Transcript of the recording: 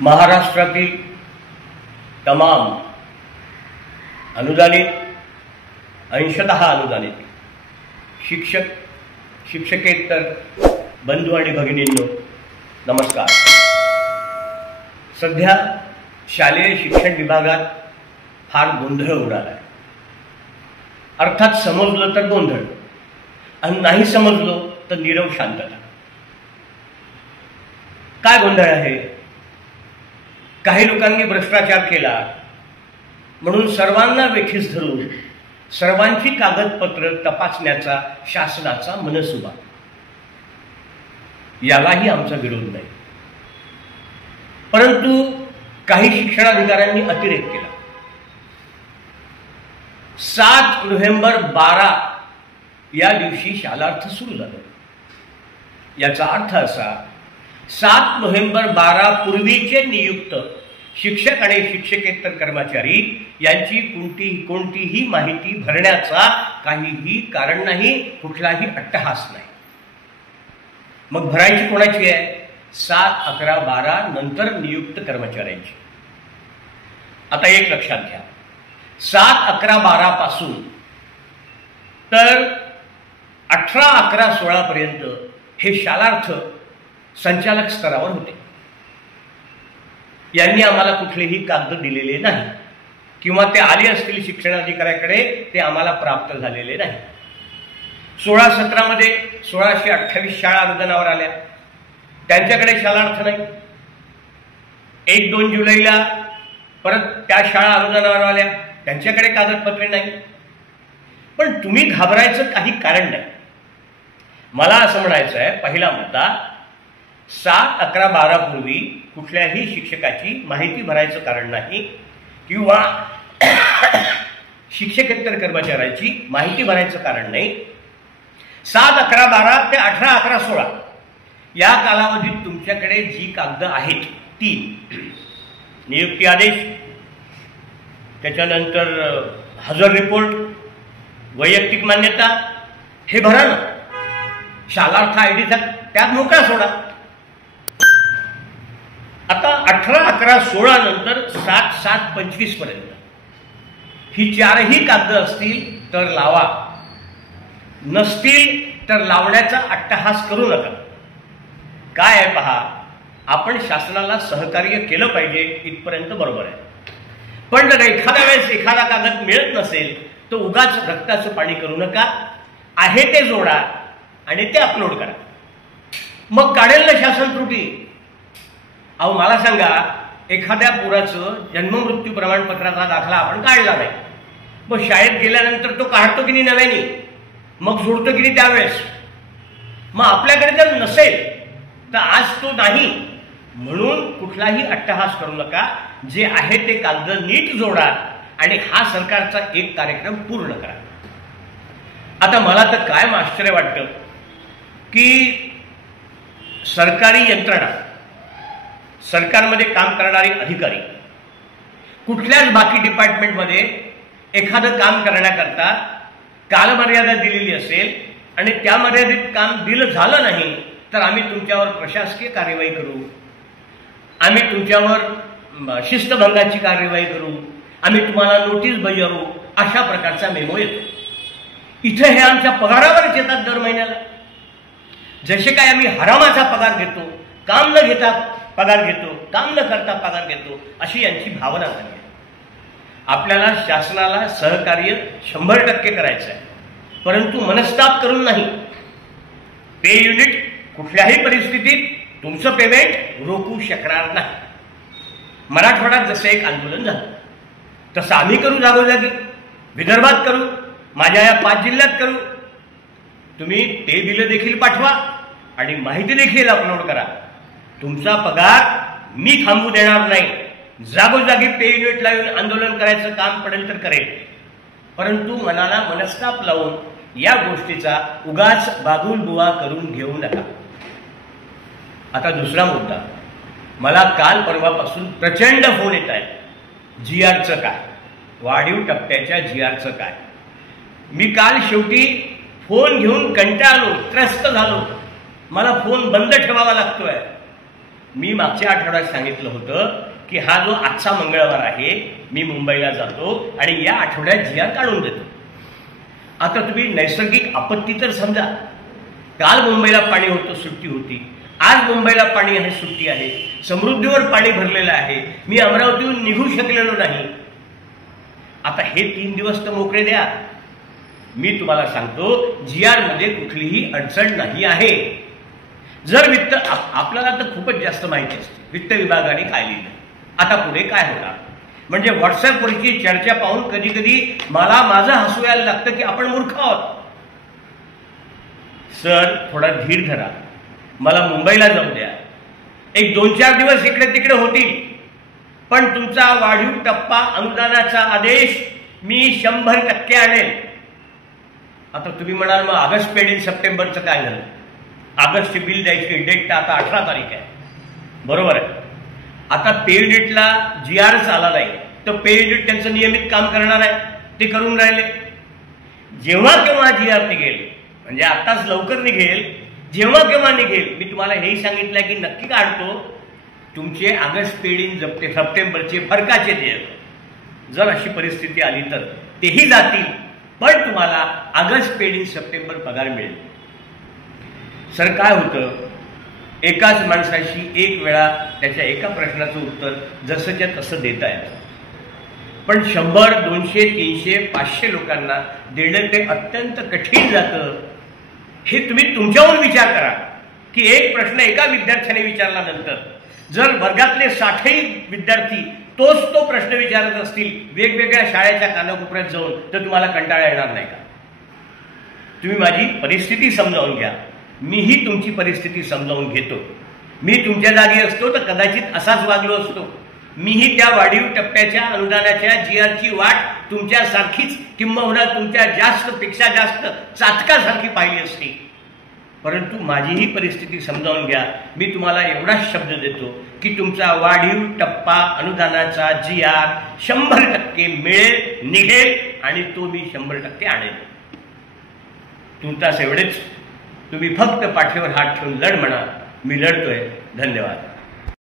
महाराष्ट्रातील तमाम अनुदानित, अंशतः अनुदानित शिक्षक, शिक्षकेतर बंधू आणि भगिनींनो नमस्कार. सध्या शालेय शिक्षण विभागात फार गोंधळ उडाला आहे. अर्थात समजलं तर गोंधळ आणि नाही समजलो तर नीरव शांतता. काय गोंधळ आहे? काही लोकांनी भ्रष्टाचार केला म्हणून सर्वांना वेठीस धरून सर्वांची कागदपत्र तपासण्याचा शासनाचा मनसुबा. यालाही आमचा विरोध नाही, परंतु काही शिक्षणाधिकाऱ्यांनी अतिरेक केला. 7 नोव्हेंबर 12 या दिवशी शालार्थ सुरू झाला. याचा अर्थ असा, 7 नोव्हेंबर 12 पूर्वीचे नियुक्त शिक्षक आणि शिक्षकेतर कर्मचारी यांची कोणतीही माहिती भरण्याचा काहीही कारण नाही, कुठलाही अट्टहास नाही. मग भरायची कोणाची आहे? 7, 11, 12 नंतर नियुक्त कर्मचाऱ्यांची. आता एक लक्षात घ्या, 7, 11, 12 पासून तर 18, 11, 16 पर्यंत हे शालार्थ संचालक स्तरावर होते. यांनी आम्हाला कुठलेही कागद दिलेले नाही किंवा ते आले असतील शिक्षणाधिकाऱ्याकडे, ते आम्हाला प्राप्त झालेले नाही. 16-17 मध्ये 1628 शाळा अनुदानावर आल्या, त्यांच्याकडे शालार्थ नाही. 1-2 जुलैला परत त्या शाळा अनुदानावर आल्या, त्यांच्याकडे कागदपत्रे नाही. पण तुम्ही घाबरायचं काही कारण नाही. मला असं म्हणायचं आहे, पहिला मुद्दा, 7, 11, 12 पूर्वी कुठल्याही शिक्षकाची माहिती भरायचं कारण नाही किंवा शिक्षकेतर कर्मचाऱ्याची माहिती भरायचं कारण नाही. 7, 11, 12 ते 18, 11, 16 या कालावधीत तुमच्याकडे जी कागद आहेत ती नियुक्ती आदेश, त्याच्यानंतर हजर रिपोर्ट, वैयक्तिक मान्यता, हे भरा ना. शालार्थ आयडी त्यात मोकळा सोडा. आता 18, 11, 16 नंतर 7, 7, 25 पर्यंत ही 4ही कागद असतील तर लावा, नसतील तर लावण्याचा अट्टहास करू नका. काय आहे पहा, आपण शासनाला सहकार्य केलं पाहिजे इथपर्यंत बरोबर आहे. पण जर एखाद्या वेळेस एखादा कागद मिळत नसेल तर उगाच रक्ताचं पाणी करू नका. आहे ते जोडा आणि ते अपलोड करा. मग काढेल ना शासन त्रुटी. अहो मला सांगा, एखाद्या पोराचं जन्ममृत्यू प्रमाणपत्राचा दाखला आपण काढला नाही, मग शाळेत गेल्यानंतर तो काढतो की नाही नव्याने, मग जोडतो की नाही त्यावेळेस. मग आपल्याकडे जर नसेल तर आज तो नाही म्हणून कुठलाही अट्टहास करू नका. जे आहे ते कागद नीट जोडा आणि हा सरकारचा एक कार्यक्रम पूर्ण करा. आता मला तर काय आश्चर्य वाटतं की सरकारी यंत्रणा, सरकारमध्ये काम करणारे अधिकारी कुठल्याच बाकी डिपार्टमेंटमध्ये एखादं काम करण्याकरता कालमर्यादा दिलेली असेल आणि त्या मर्यादित काम दिलं झालं नाही तर आम्ही तुमच्यावर प्रशासकीय कार्यवाही करू, आम्ही तुमच्यावर शिस्तभंगाची कार्यवाही करू, आम्ही तुम्हाला नोटीस बजावू, अशा प्रकारचा मेमो येतो. इथे हे आमच्या पगारावरच येतात दर महिन्याला. जसे काय आम्ही हरामाचा पगार घेतो, काम न घेता पगार घेतो, काम न करता पगार घेतो, अशी यांची भावना झाली आहे. आपल्याला शासनाला सहकार्य 100% करायचं आहे, परंतु मनस्ताप करून नाही. पे युनिट कुठल्याही परिस्थितीत तुमचं पेमेंट रोखू शकणार नाही. मराठवाड्यात जसं एक आंदोलन झालं तसं आम्ही करू, जागोजागी विदर्भात करू, माझ्या या 5 जिल्ह्यात करू. तुम्ही ते बिलं देखील पाठवा आणि माहिती देखील अपलोड करा. तुमचा पगार मी थांबू देणार नाही. जागोजागी पे युनिटला येऊन आंदोलन करायचं काम पडेल तर करेल, परंतु मनाला मनस्ताप लावून या गोष्टीचा उगाच बाबूलबुवा करून घेऊ नका. आता दुसरा मुद्दा, मला काल परवापासून प्रचंड फोन येत आहे. GRचं काय, वाढीव टप्प्याच्या GRचं काय. मी काल शेवटी फोन घेऊन कंटाळलो, त्रस्त झालो. मला फोन बंद ठेवावा लागतोय. मी मागच्या आठवड्यात सांगितलं होतं की हा जो आजचा मंगळवार आहे मी मुंबईला जातो आणि या आठवड्यात GR काढून देतो. आता तुम्ही नैसर्गिक आपत्ती तर समजा, काल मुंबईला पाणी होतं, सुट्टी होती, आज मुंबईला पाणी आहे, सुट्टी आहे, समृद्धीवर पाणी भरलेलं आहे, मी अमरावतीहून निघू शकलेलो नाही. आता हे 3 दिवस तर मोकळे द्या. मी तुम्हाला सांगतो GR मध्ये कुठलीही अडचण नाही आहे. जर वित्त आपल्याला तर खूपच जास्त माहिती असते वित्त विभागाने काय लिहिलं, आता पुढे काय होणार. म्हणजे व्हॉट्सअपवरची चर्चा पाहून कधी कधी मला माझं हसू यायला लागतं की आपण मूर्ख आहोत. सर थोडा धीर धरा, मला मुंबईला जाऊ द्या, एक 2-4 दिवस इकडे तिकडे होतील, पण तुमचा वाढीव टप्पा अनुदानाचा आदेश मी 100% आणेल. आता तुम्ही म्हणाल मग ऑगस्ट पेड सप्टेंबरचं काय झालं? ऑगस्टची बिल द्यायची डेट आता 18 तारीख आहे, बरोबर आहे. आता पे डेटला GR आला नाही तर पे डेट त्यांचं नियमित काम करणार आहे, ते करून राहिले. जेव्हा केव्हा GR निघेल, म्हणजे आताच लवकर निघेल, जेव्हा केव्हा निघेल, मी तुम्हाला हेही सांगितलंय की नक्की काढतो तुमचे ऑगस्ट पेड सप्टेंबरचे फरकाचे देयक. जर अशी परिस्थिती आली तर तेही जातील, पण तुम्हाला ऑगस्ट पेड सप्टेंबर पगार मिळेल. सर काय होतं, एकाच माणसाशी एक वेळा त्याच्या एका प्रश्नाचं उत्तर जसंच्या तसं देता येतं, पण 100, 200, 300, 500 लोकांना देणं ते अत्यंत कठीण जातं. हे तुम्ही तुमच्यावर विचार करा की एक प्रश्न एका विद्यार्थ्याने विचारल्यानंतर जर वर्गातले 60ही विद्यार्थी तो प्रश्न विचारत असतील वेगवेगळ्या शाळेच्या कानाकोपऱ्यात जाऊन, तर तुम्हाला कंटाळा येणार नाही का? तुम्ही माझी परिस्थिती समजावून घ्या, मीही तुमची परिस्थिती समजावून घेतो. मी तुमच्या जागी असतो तर कदाचित असाच वागलो असतो. मीही त्या वाढीव टप्प्याच्या अनुदानाच्या GRची वाट तुमच्यासारखीच किंबहुना तुमच्या जास्तपेक्षा जास्त चातकासारखी पाहिली असती. परंतु माझीही परिस्थिती समजावून घ्या. मी तुम्हाला एवढाच शब्द देतो की तुमचा वाढीव टप्पा अनुदानाचा GR 100% मिळेल, निघेल आणि तो मी 100% आणेल. तुमचाच एवढेच. तुम्ही फक्त पाठीवर हात ठेवून लढ म्हणा, मी लढतोय. धन्यवाद.